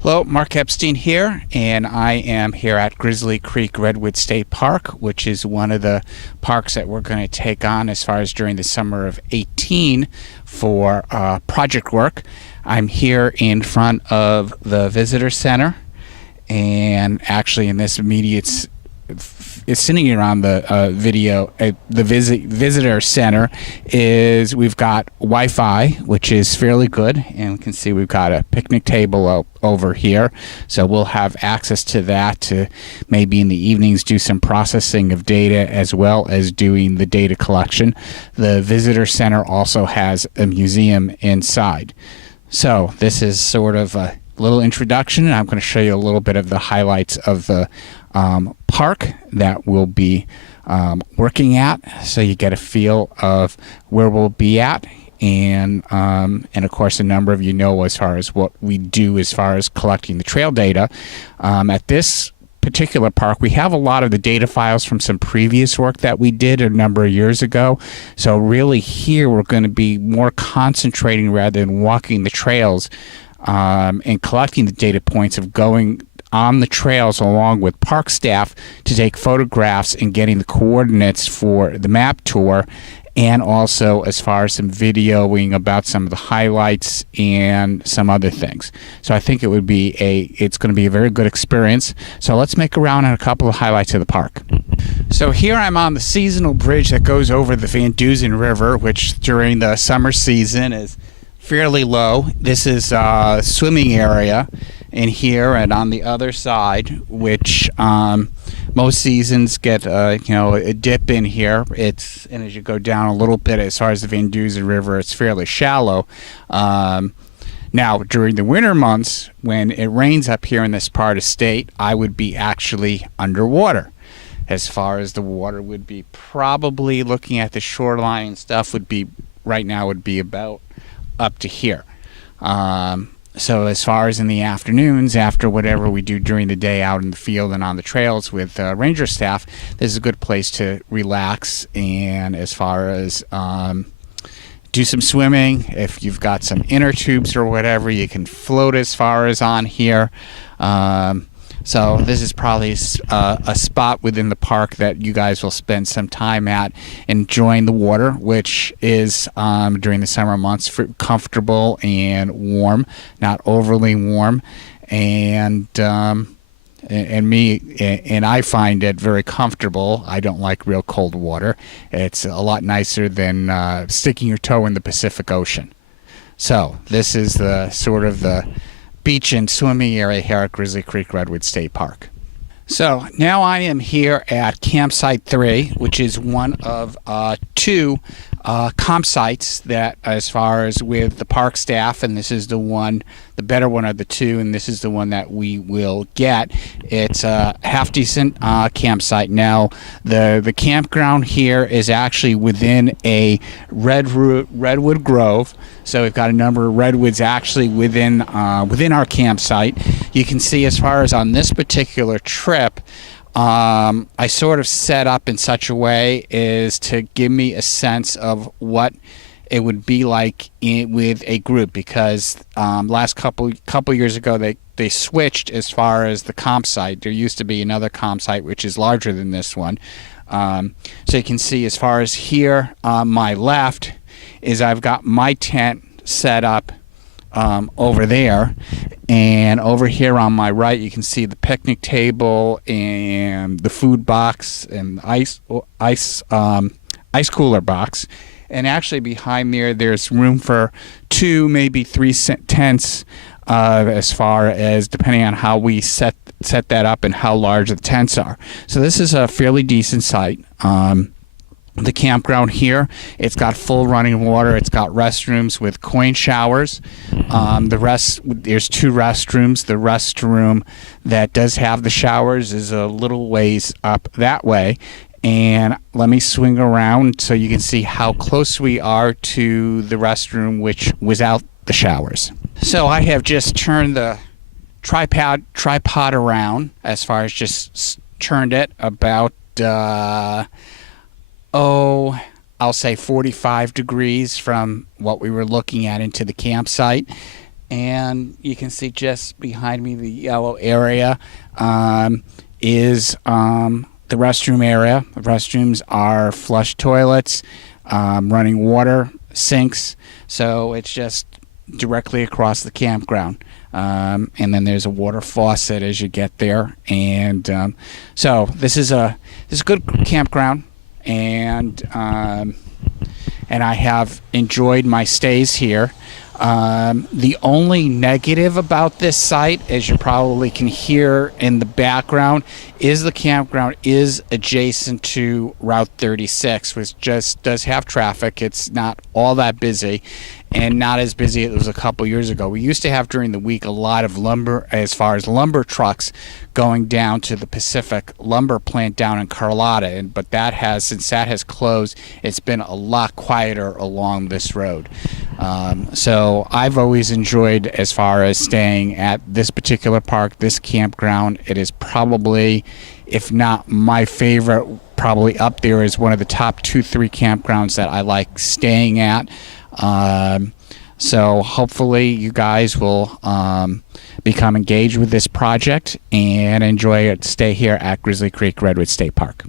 Hello, Mark Epstein here, and I am here at Grizzly Creek Redwood State Park, which is one of the parks that we're going to take on as far as during the summer of 18 for project work. I'm here in front of the visitor center, and actually in this immediate is sitting around the visitor center is we've got Wi-Fi, which is fairly good, and we can see we've got a picnic table over here, so we'll have access to that to maybe in the evenings do some processing of data as well as doing the data collection. The visitor center also has a museum inside. So this is sort of a little introduction, and I'm going to show you a little bit of the highlights of the park that we'll be working at, so you get a feel of where we'll be at, and of course a number of you know as far as what we do as far as collecting the trail data. At this particular park, we have a lot of the data files from some previous work that we did a number of years ago, so really here we're going to be more concentrating rather than walking the trails and collecting the data points of going on the trails along with park staff to take photographs and getting the coordinates for the map tour, and also as far as some videoing about some of the highlights and some other things. So I think it's going to be a very good experience. So let's make a round on a couple of highlights of the park. So here I'm on the seasonal bridge that goes over the Van Duzen River, which during the summer season is fairly low. This is a swimming area in here, and on the other side, which most seasons get a dip in here. And as you go down a little bit as far as the Van Duzen River, it's fairly shallow. Now during the winter months when it rains up here in this part of state, I would be actually underwater. As far as the water would be, probably looking at the shoreline and stuff, would be right now would be about up to here. So as far as in the afternoons, after whatever we do during the day out in the field and on the trails with ranger staff, this is a good place to relax. And as far as do some swimming, if you've got some inner tubes or whatever, you can float as far as on here. So this is probably a spot within the park that you guys will spend some time at enjoying the water, which is during the summer months comfortable and warm, not overly warm, and I find it very comfortable. I don't like real cold water. It's a lot nicer than sticking your toe in the Pacific Ocean. So this is the sort of the beach and swimming area here at Grizzly Creek Redwood State Park. So now I am here at campsite 3, which is one of two campsites that, as far as with the park staff, and this is the better one of the two, and this is the one that we will get. It's a half decent campsite. Now the campground here is actually within a redwood grove, so we've got a number of redwoods actually within our campsite. You can see as far as on this particular trip, I sort of set up in such a way as to give me a sense of what it would be like with a group, because last couple years ago they switched as far as the campsite. There used to be another campsite which is larger than this one. So you can see as far as here on my left is I've got my tent set up over there, and over here on my right you can see the picnic table and the food box and ice cooler box, and actually behind there's room for 2, maybe 3 tents, as far as depending on how we set that up and how large the tents are. So this is a fairly decent site. The campground here, it's got full running water. It's got restrooms with coin showers. There's 2 restrooms. The restroom that does have the showers is a little ways up that way. And let me swing around so you can see how close we are to the restroom which was out the showers. So I have just turned the tripod around, as far as just turned it about I'll say 45 degrees from what we were looking at into the campsite. And you can see just behind me the yellow area is the restroom area. The restrooms are flush toilets, running water, sinks. So it's just directly across the campground. And then there's a water faucet as you get there. And so this is a good campground, and I have enjoyed my stays here. The only negative about this site, as you probably can hear in the background, is the campground is adjacent to Route 36, which just does have traffic. It's not all that busy, and not as busy as it was a couple years ago. We used to have during the week a lot of lumber, as far as lumber trucks going down to the Pacific lumber plant down in Carlotta, but that has, since that has closed, it's been a lot quieter along this road. So I've always enjoyed, as far as staying at this particular park, this campground. It is probably, if not my favorite, probably up there as one of the top 2-3 campgrounds that I like staying at. So hopefully you guys will become engaged with this project and enjoy it. Stay here at Grizzly Creek Redwood State Park.